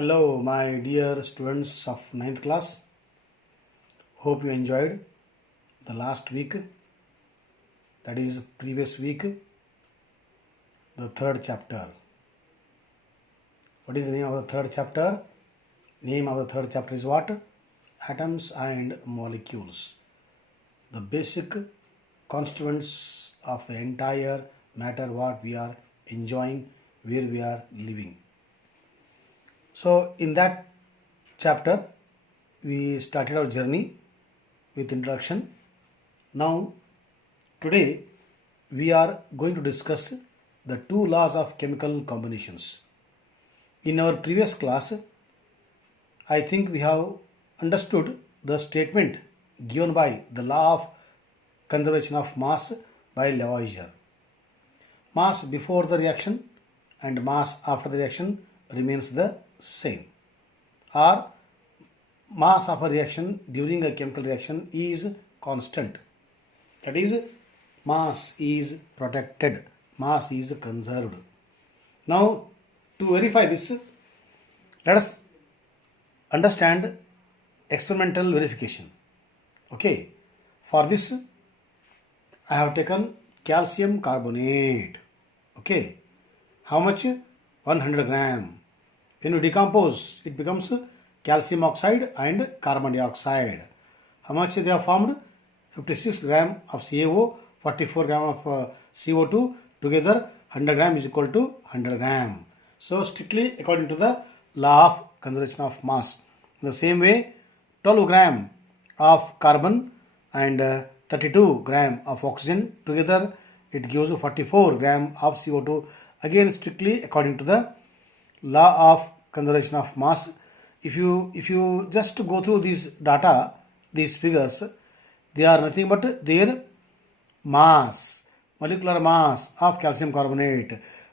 Hello, my dear students of ninth class. Hope you enjoyed the last week, that is, previous week, the third chapter. What is the name of the third chapter? Name of the third chapter is what? Atoms and molecules. The basic constituents of the entire matter what we are enjoying, where we are living. So in that chapter we started our journey with introduction. Now today we are going to discuss the two laws of chemical combinations. In our previous class, I think we have understood the statement given by the law of conservation of mass by Lavoisier. Mass before the reaction and mass after the reaction remains the same, or mass of a reaction during a chemical reaction is constant. That is, mass is protected, mass is conserved. Now to verify this, let us understand experimental verification. Okay, for this I have taken calcium carbonate. Okay, how much? 100 gram. When you decompose, it becomes calcium oxide and carbon dioxide. How much they have formed? 56 gram of CaO, 44 gram of CO2, together 100 gram is equal to 100 gram. So strictly according to the law of conservation of mass. In the same way, 12 gram of carbon and 32 gram of oxygen, together it gives 44 gram of CO2, again strictly according to the law of conservation of mass. If you just go through these data, these figures, they are nothing but their mass, molecular mass of calcium carbonate,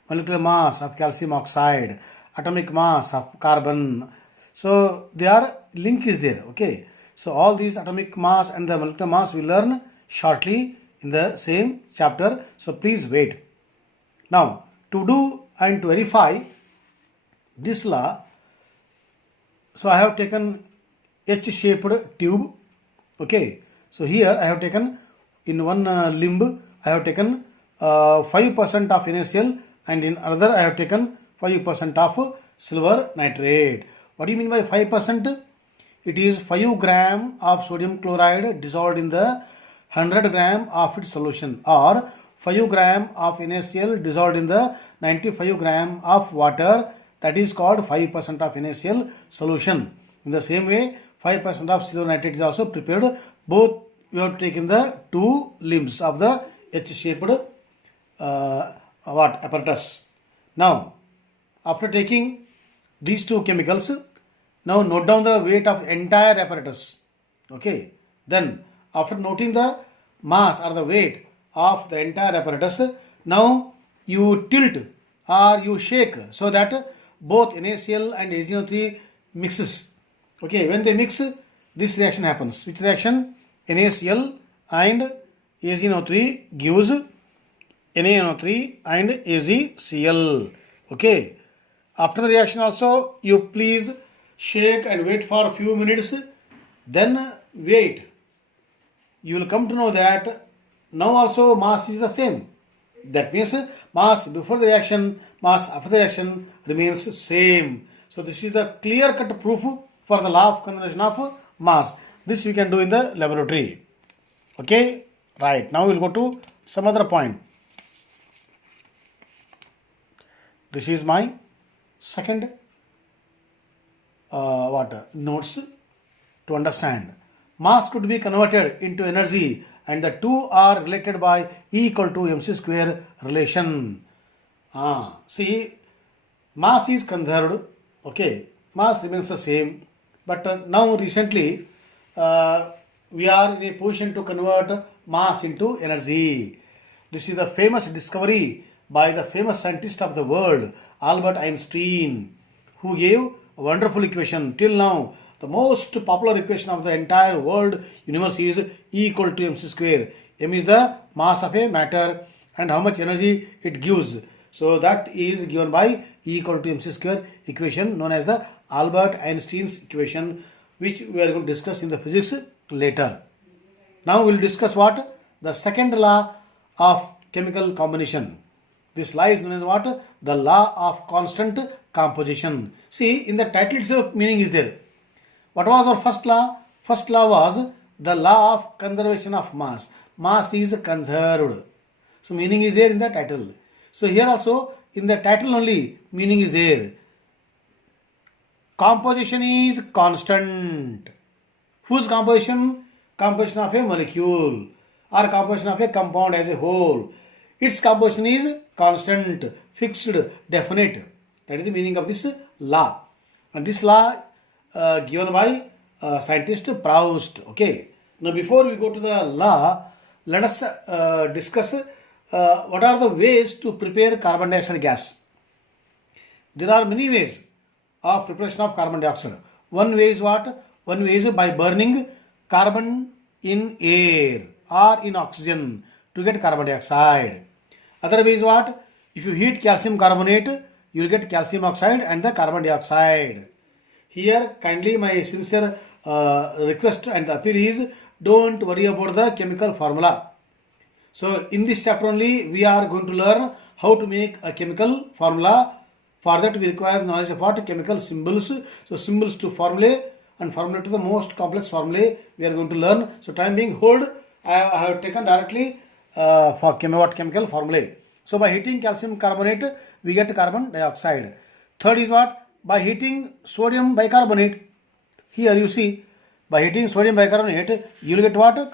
molecular mass of calcium oxide, atomic mass of carbon. So their link is there. Okay, so all these atomic mass and the molecular mass we learn shortly in the same chapter, so please wait. Now to do and to verify this law, so I have taken H-shaped tube. Okay, so here I have taken in one limb I have taken 5% of NaCl, and in another I have taken 5% of silver nitrate. What do you mean by 5%? It is 5 gram of sodium chloride dissolved in the 100 gram of its solution, or 5 gram of NaCl dissolved in the 95 gram of water. That is called 5% of NaCl solution. In the same way, 5% of silver nitrate is also prepared. Both you have taken the two limbs of the H-shaped apparatus. Now, after taking these two chemicals, now note down the weight of the entire apparatus. Okay. Then, after noting the mass or the weight of the entire apparatus, now you tilt or you shake so that both NaCl and AgNO3 mixes. Okay, when they mix, this reaction happens. Which reaction? NaCl and AgNO3 gives NaNO3 and AgCl. Okay, after the reaction also you please shake and wait for a few minutes, then wait. You will come to know that now also mass is the same. That means mass before the reaction, mass after the reaction remains same. So this is the clear-cut proof for the law of conservation of mass. This we can do in the laboratory. Okay, right. Now we will go to some other point. This is my second notes to understand. Mass could be converted into energy, and the two are related by E equal to mc square relation. See, mass is conserved. Okay, mass remains the same, but now recently we are in a position to convert mass into energy. This is the famous discovery by the famous scientist of the world, Albert Einstein, who gave a wonderful equation. Till now, the most popular equation of the entire world universe is E equal to mc square. M is the mass of a matter and how much energy it gives. So that is given by E equal to mc square equation known as the Albert Einstein's equation, which we are going to discuss in the physics later. Now we will discuss what? The second law of chemical combination. This law is known as what? The law of constant composition. See, in the title itself meaning is there. What was our first law? First law was the law of conservation of mass. Mass is conserved. So meaning is there in the title. So here also in the title only meaning is there. Composition is constant. Whose composition? Composition of a molecule or composition of a compound as a whole. Its composition is constant, fixed, definite. That is the meaning of this law. And this law given by scientist Proust. Okay. Now before we go to the law, let us discuss what are the ways to prepare carbon dioxide gas. There are many ways of preparation of carbon dioxide. One way is what? One way is by burning carbon in air or in oxygen to get carbon dioxide. Other way is what? If you heat calcium carbonate, you will get calcium oxide and the carbon dioxide. Here kindly my sincere request and appeal is, don't worry about the chemical formula. So in this chapter only we are going to learn how to make a chemical formula. For that we require knowledge of what? Chemical symbols. So symbols to formulae and formula to the most complex formulae we are going to learn. So time being hold, I have taken directly for chemical formulae. So by heating calcium carbonate we get carbon dioxide. Third is what? By heating sodium bicarbonate. Here you see, by heating sodium bicarbonate you will get what?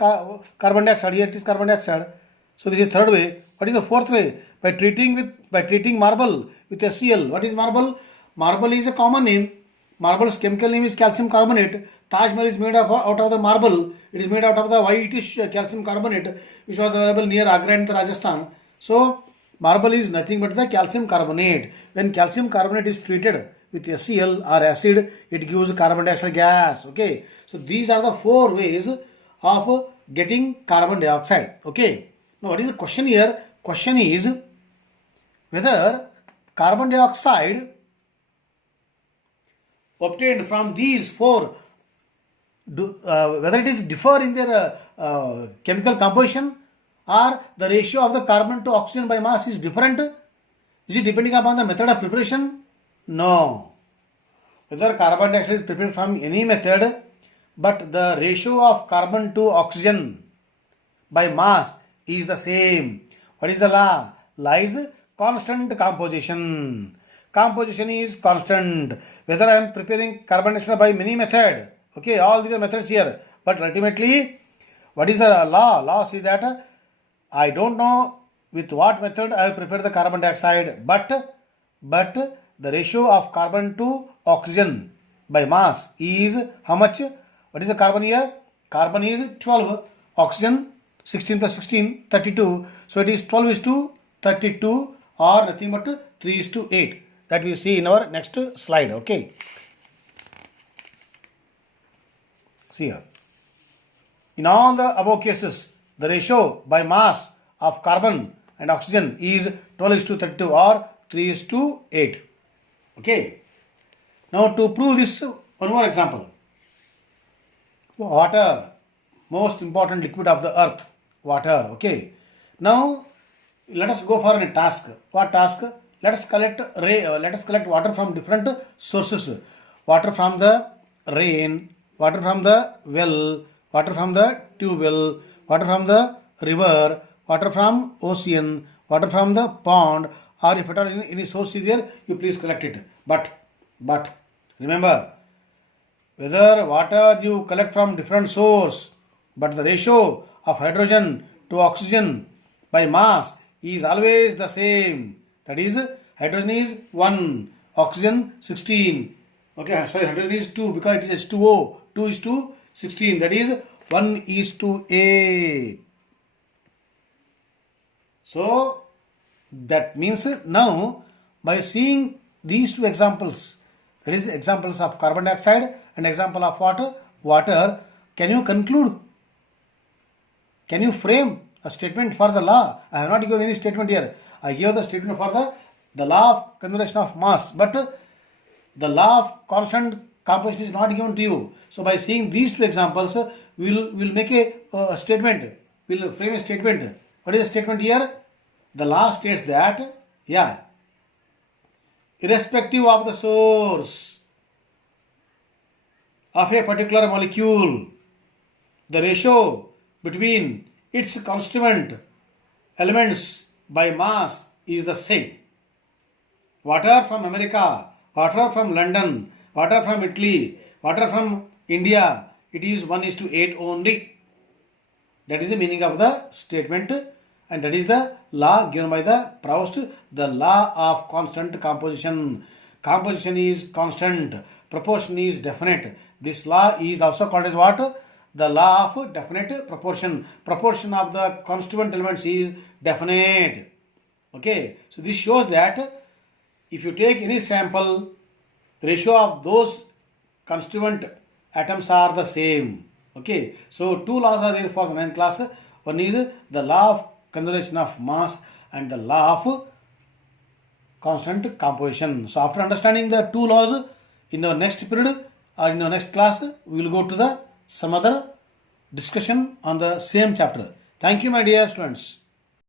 Carbon dioxide. Here it is carbon dioxide. So this is third way. What is the fourth way? By treating marble with HCl. What is marble? Marble is a common name. Marble's chemical name is calcium carbonate. Taj Mahal is made out of the marble. It is made out of the whitish calcium carbonate which was available near Agra and Rajasthan. So marble is nothing but the calcium carbonate. When calcium carbonate is treated with HCl or acid, it gives carbon dioxide gas. Okay. So these are the four ways of getting carbon dioxide. Okay. Now what is the question here? Question is whether carbon dioxide obtained from these four, whether it is differ in their chemical composition or the ratio of the carbon to oxygen by mass is different. Is it depending upon the method of preparation? No. Whether carbon dioxide is prepared from any method, but the ratio of carbon to oxygen by mass is the same. What is the law? Law is constant composition. Composition is constant. Whether I am preparing carbon dioxide by many method, okay, all these are methods here, but ultimately, what is the law? Law says that I don't know with what method I have prepared the carbon dioxide, but the ratio of carbon to oxygen by mass is how much? What is the carbon here? Carbon is 12, oxygen 16 plus 16, 32. So it is 12 is to 32 or nothing but 3 is to 8. That we see in our next slide. Okay. See here. In all the above cases, the ratio by mass of carbon and oxygen is 12 is to 32 or 3 is to 8. Okay. Now to prove this, one more example. Water, most important liquid of the earth. Water. Okay. Now let us go for a task. What task? Let us collect water from different sources. Water from the rain, water from the well, water from the tube well, water from the river, water from ocean, water from the pond, or if at all any source is there, you please collect it. But remember, whether water you collect from different source, but the ratio of hydrogen to oxygen by mass is always the same. That is, hydrogen is 1, oxygen 16. Okay, sorry, hydrogen is 2 because it is H2O. 2 is to 16. That is 1 is to 8. So that means now by seeing these two examples, that is examples of carbon dioxide and example of water, can you conclude? Can you frame a statement for the law? I have not given any statement here. I gave the statement for the the law of conservation of mass, but the law of constant composition is not given to you. So by seeing these two examples, we'll make a statement. We'll frame a statement. What is the statement here? The law states that, irrespective of the source of a particular molecule, the ratio between its constituent elements by mass is the same. Water from America, water from London, water from Italy, water from India, it is 1:8 only. That is the meaning of the statement, and that is the law given by the Proust, the law of constant composition. Composition is constant, proportion is definite. This law is also called as what? The law of definite proportion. Proportion of the constituent elements is definite. Okay, so this shows that if you take any sample, ratio of those constituent atoms are the same. Okay, so two laws are there for the 9th class. One is the law of conservation of mass and the law of constant composition. So after understanding the two laws, in our next period or in our next class, we will go to the some other discussion on the same chapter. Thank you, my dear students.